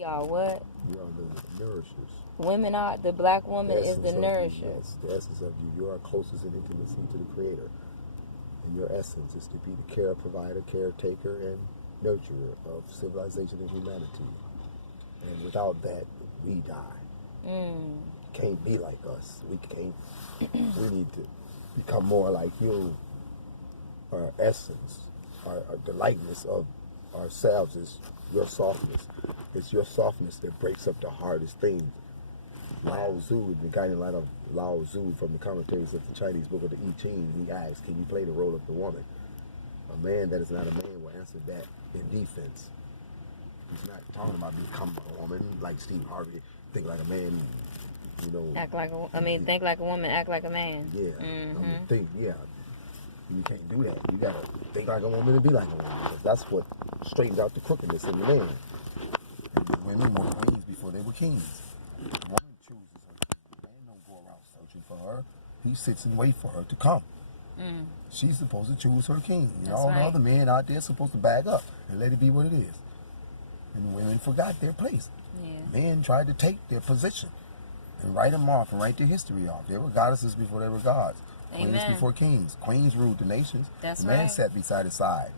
We are what? You are the nourishers. Women are, the black woman is the nourisher. Yes, the essence of you. You are closest in intimacy to the Creator. And your essence is to be the care provider, caretaker, and nurturer of civilization and humanity. And without that, we die. Can't be like us. We can't. We need to become more like you. Our essence, the likeness of ourselves is your softness. It's your softness that breaks up the hardest things. Lao Tzu, the guy in light of Lao Tzu from the commentaries of the Chinese book of the I Ching, he asks, can you play the role of the woman? A man that is not a man will answer that in defense. He's not talking about becoming a woman like Steve Harvey, think like a man, you know. Think like a woman, act like a man. Yeah. You can't do that. You gotta think like a woman and be like a woman. Because that's what straightens out the crookedness in the man. And the women were queens before they were kings. The woman chooses her king. The man don't go around searching for her. He sits and waits for her to come. She's supposed to choose her king. And all the other men out there are supposed to back up and let it be what it is. And the women forgot their place. Yeah. Men tried to take their position and write them off and write their history off. They were goddesses before they were gods. Queens before kings. Queens ruled the nations. That's the man sat beside his side.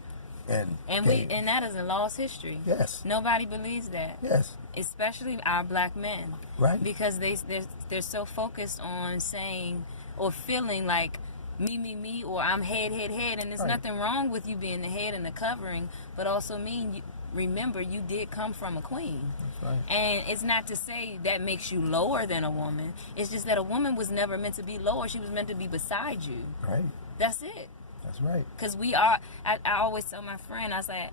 And that is a lost history. Yes. Nobody believes that. Yes. Especially our black men. Right. Because they're so focused on saying or feeling like me, or I'm head, and there's nothing wrong with you being the head and the covering, but also remember, you did come from a queen. That's right. And it's not to say that makes you lower than a woman. It's just that a woman was never meant to be lower. She was meant to be beside you. Right. That's it. That's right. Because we are, I always tell my friend, I said,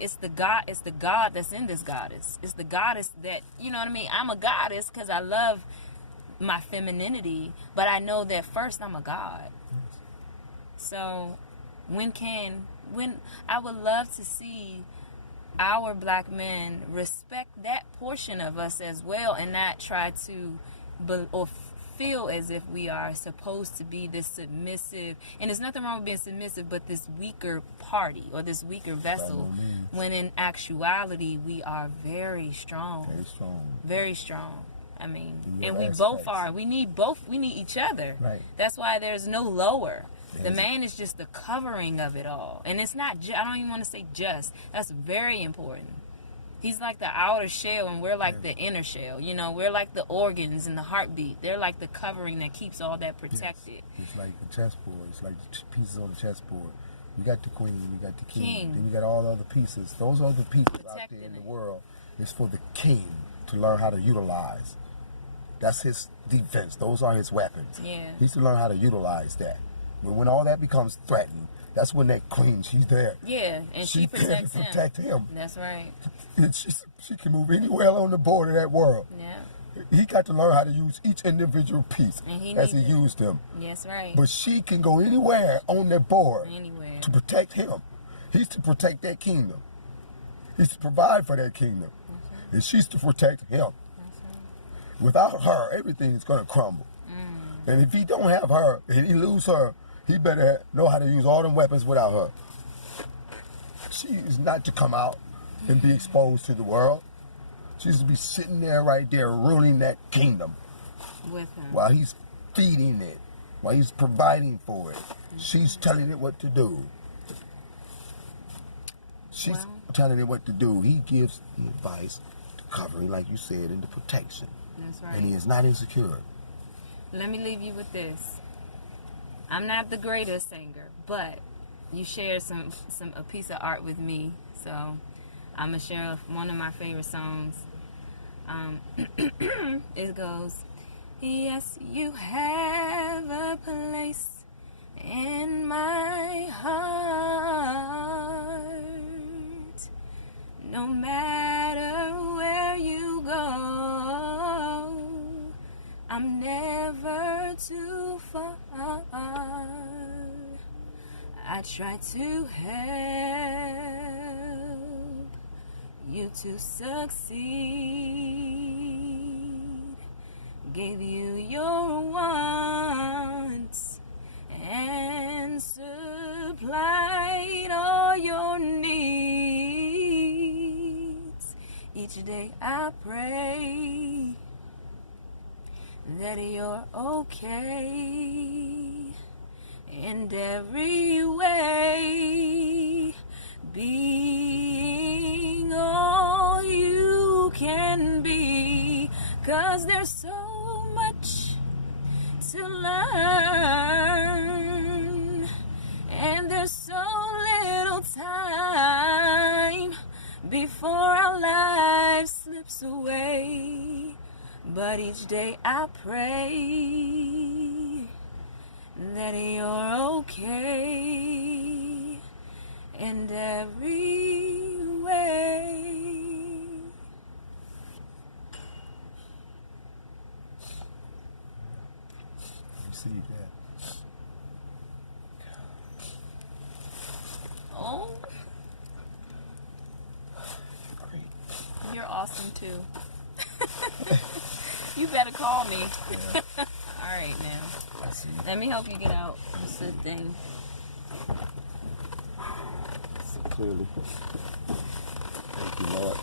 it's the God that's in this goddess. It's the goddess that, you know what I mean? I'm a goddess because I love my femininity, but I know that first I'm a god. Yes. So when I would love to see our black men respect that portion of us as well and not try to or feel as if we are supposed to be this submissive, and there's nothing wrong with being submissive, but this weaker party or this weaker vessel, when in actuality we are very strong. Very strong. I mean, and we both are. We need each other. Right. That's why there's no lower. The man is just the covering of it all. And it's not, I don't even want to say just. That's very important. He's like the outer shell and we're like the inner shell. You know, we're like the organs and the heartbeat. They're like the covering that keeps all that protected. Yes. It's like the chessboard. It's like the pieces on the chessboard. You got the queen, you got the king. Then you got all the other pieces. Those other pieces out there in the world is for the king to learn how to utilize. That's his defense. Those are his weapons. Yeah. He's to learn how to utilize that. But when all that becomes threatened, that's when that queen, she's there. Yeah, and she protects him. Protect him. That's right. And she can move anywhere on the board of that world. Yeah. He got to learn how to use each individual piece as he used them. That's right. But she can go anywhere on that board to protect him. He's to protect that kingdom. He's to provide for that kingdom. And she's to protect him. Without her, everything is going to crumble. And if he don't have her, and he lose her, he better know how to use all them weapons without her. She is not to come out and be exposed to the world. She's to be sitting there right there ruling that kingdom. With him. While he's feeding it, while he's providing for it. She's telling it what to do. She's telling it what to do. He gives the advice, the covering, like you said, and the protection. That's right. And he is not insecure. Let me leave you with this. I'm not the greatest singer, but you shared a piece of art with me, so I'm gonna share one of my favorite songs. It goes, yes, you have a place in my heart. No matter where you go, I'm never too far. I try to help you to succeed. Gave you your wants and supplied all your needs. Each day I pray that you're okay in every way, being all you can be, 'cause there's so much to learn, and there's so little time before our lives slips away. But each day I pray that you're okay in every way. Receive that. Oh, Great. you're awesome too. You better call me. Yeah. All right, now. I see. Let me help you get out this thing. So clearly. Thank you, Lord.